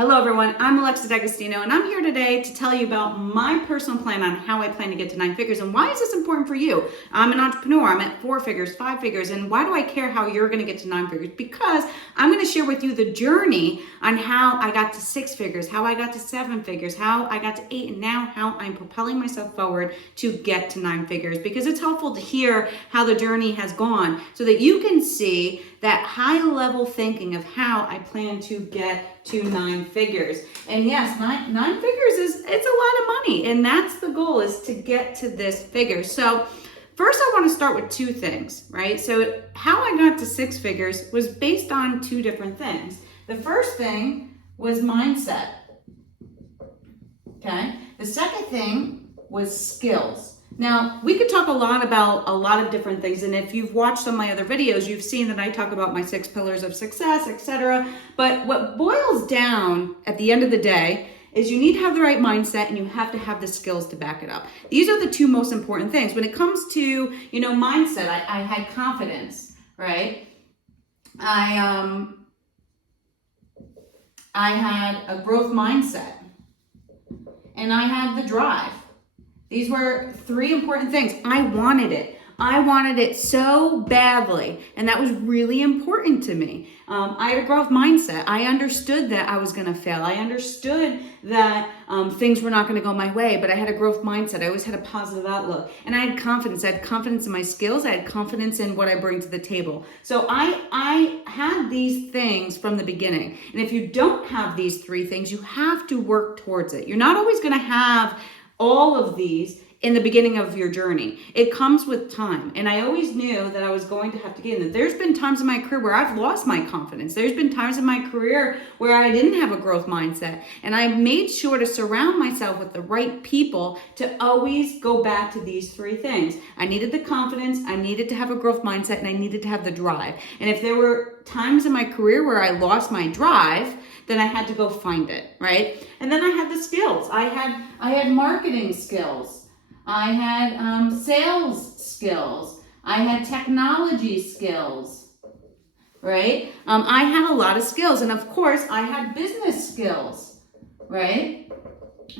Hello everyone, I'm Alexa D'Agostino and I'm here today to tell you about my personal plan on how I plan to get to 9 figures and why is this important for you? I'm an entrepreneur, I'm at 4 figures, 5 figures, and why do I care how you're going to get to 9 figures? Because I'm going to share with you the journey on how I got to 6 figures, how I got to 7 figures, how I got to 8, and now how I'm propelling myself forward to get to 9 figures, because it's helpful to hear how the journey has gone so that you can see that high level thinking of how I plan to get to 9 figures. And yes, nine figures it's a lot of money, and that's the goal, is to get to this figure. So first I want to start with 2 things, right? So how I got to 6 figures was based on 2 different things. The first thing was mindset. Okay. The second thing was skills. Now, we could talk a lot about a lot of different things, and if you've watched some of my other videos, you've seen that I talk about my 6 pillars of success, etc. But what boils down at the end of the day is you need to have the right mindset and you have to have the skills to back it up. These are the 2 most important things. When it comes to, mindset, I had confidence, right? I had a growth mindset, and I had the drive. These were 3 important things. I wanted it. I wanted it so badly, and that was really important to me. I had a growth mindset. I understood that I was going to fail. I understood that things were not going to go my way, but I had a growth mindset. I always had a positive outlook, and I had confidence. I had confidence in my skills. I had confidence in what I bring to the table. So I had these things from the beginning, and if you don't have these 3 things, you have to work towards it. You're not always going to have all of these in the beginning of your journey. It comes with time. And I always knew that I was going to have to get in. There's been times in my career where I've lost my confidence. There's been times in my career where I didn't have a growth mindset. And I made sure to surround myself with the right people to always go back to these 3 things. I needed the confidence, I needed to have a growth mindset, and I needed to have the drive. And if there were times in my career where I lost my drive, then I had to go find it, right? And then I had the skills. I had marketing skills. I had sales skills. I had technology skills, right? I had a lot of skills. And of course, I had business skills, right?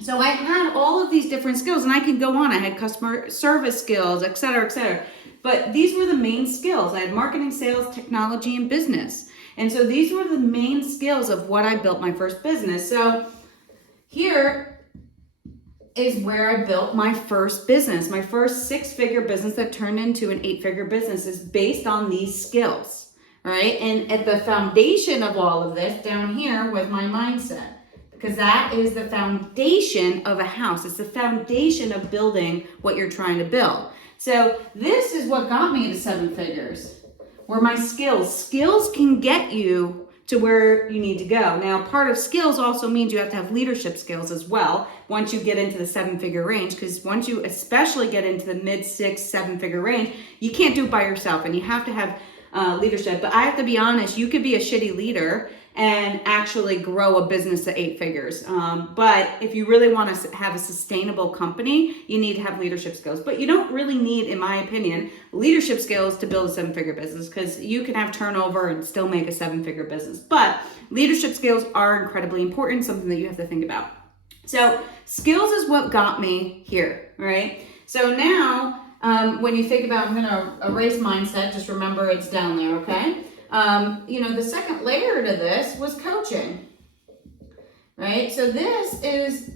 So I had all of these different skills, and I can go on. I had customer service skills, et cetera, et cetera. But these were the main skills. I had marketing, sales, technology, and business. And so these were the main skills of what I built my first business. So here is where I built my first business. My first 6-figure business that turned into an 8-figure business is based on these skills, right? And at the foundation of all of this down here was my mindset, because that is the foundation of a house. It's the foundation of building what you're trying to build. So this is what got me to 7 figures. Were my skills can get you to where you need to go. Now, part of skills also means you have to have leadership skills as well once you get into the 7-figure range, because once you especially get into the mid 6, 7-figure range, you can't do it by yourself, and you have to have leadership. But I have to be honest, you could be a shitty leader and actually grow a business to 8 figures. But if you really want to have a sustainable company, you need to have leadership skills. But you don't really need, in my opinion, leadership skills to build a 7-figure business, because you can have turnover and still make a 7-figure business. But leadership skills are incredibly important, something that you have to think about. So skills is what got me here, right? So now, when you think about, I'm going to erase mindset, just remember it's down there, okay? The second layer to this was coaching, right? So this is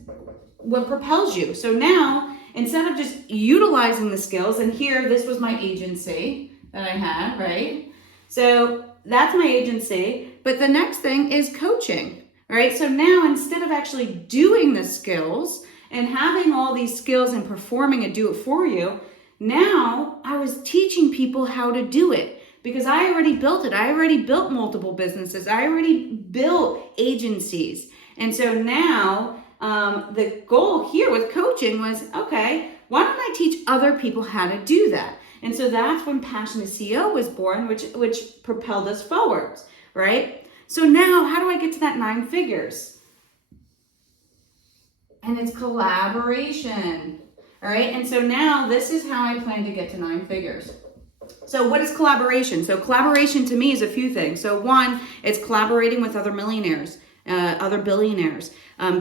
what propels you. So now, instead of just utilizing the skills, and here, this was my agency that I had, right? So that's my agency. But the next thing is coaching, right? So now, instead of actually doing the skills and having all these skills and performing and do it for you, now I was teaching people how to do it. Because I already built it. I already built multiple businesses. I already built agencies. And so now the goal here with coaching was, okay, why don't I teach other people how to do that? And so that's when Passionate CEO was born, which propelled us forwards, right? So now how do I get to that 9 figures? And it's collaboration, all right? And so now this is how I plan to get to 9 figures. So what is collaboration? So collaboration to me is a few things. So one, it's collaborating with other millionaires. other billionaires,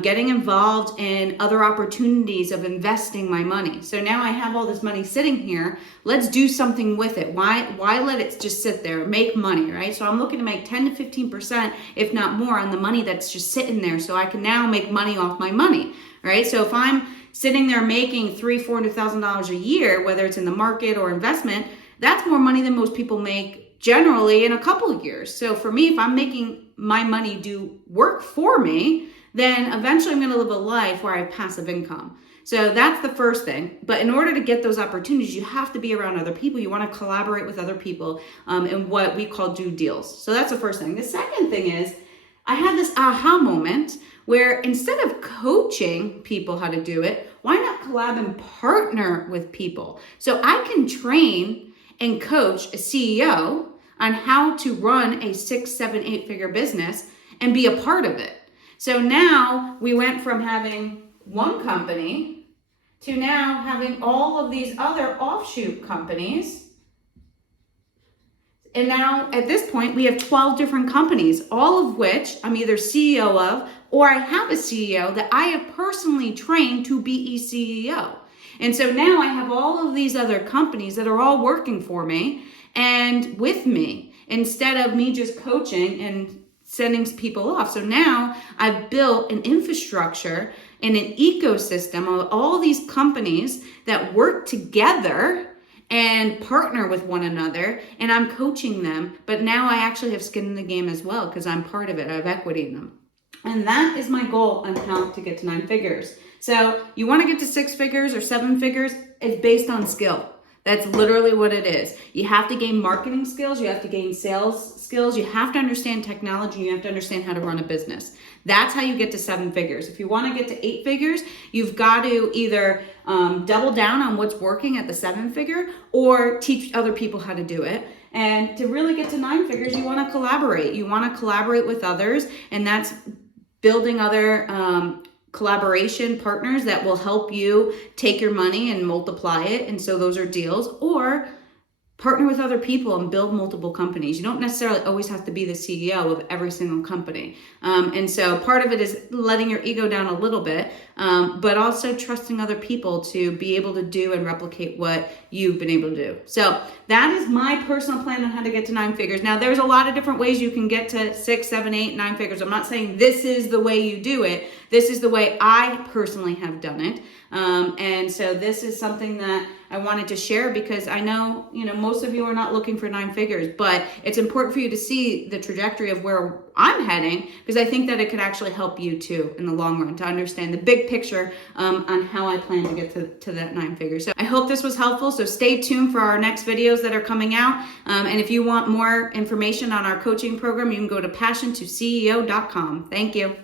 getting involved in other opportunities of investing my money. So now I have all this money sitting here. Let's do something with it. Why let it just sit there, make money, right? So I'm looking to make 10 to 15%, if not more, on the money that's just sitting there, so I can now make money off my money, right? So if I'm sitting there making $300,000-$400,000 a year, whether it's in the market or investment, that's more money than most people make generally in a couple of years. So for me, if I'm making my money do work for me, then eventually I'm going to live a life where I have passive income. So that's the first thing. But in order to get those opportunities, you have to be around other people. You want to collaborate with other people in what we call do deals. So that's the first thing. The second thing is I had this aha moment where instead of coaching people how to do it, why not collab and partner with people? So I can train and coach a CEO on how to run a 6, 7, 8-figure business and be a part of it. So now we went from having one company to now having all of these other offshoot companies. And now at this point, we have 12 different companies, all of which I'm either CEO of, or I have a CEO that I have personally trained to be a CEO. And so now I have all of these other companies that are all working for me and with me, instead of me just coaching and sending people off. So now I've built an infrastructure and an ecosystem of all these companies that work together and partner with one another, and I'm coaching them, but now I actually have skin in the game as well because I'm part of it. I have equity in them. And that is my goal on how to get to 9 figures. So you want to get to 6 figures or 7 figures, it's based on skill. That's literally what it is. You have to gain marketing skills, you have to gain sales skills, you have to understand technology, you have to understand how to run a business. That's how you get to 7 figures. If you want to get to 8 figures, you've got to either double down on what's working at the 7-figure or teach other people how to do it. And to really get to 9 figures, you want to collaborate. You want to collaborate with others, and that's building other collaboration partners that will help you take your money and multiply it. And so those are deals. Or partner with other people and build multiple companies. You don't necessarily always have to be the CEO of every single company. And so part of it is letting your ego down a little bit, but also trusting other people to be able to do and replicate what you've been able to do. So that is my personal plan on how to get to 9 figures. Now, there's a lot of different ways you can get to 6, 7, 8, 9 figures. I'm not saying this is the way you do it. This is the way I personally have done it. And so this is something that I wanted to share because I know, most of you are not looking for 9 figures, but it's important for you to see the trajectory of where I'm heading, because I think that it could actually help you too in the long run to understand the big picture on how I plan to get to that 9 figures. So I hope this was helpful. So stay tuned for our next videos that are coming out. And if you want more information on our coaching program, you can go to passiontoceo.com. Thank you.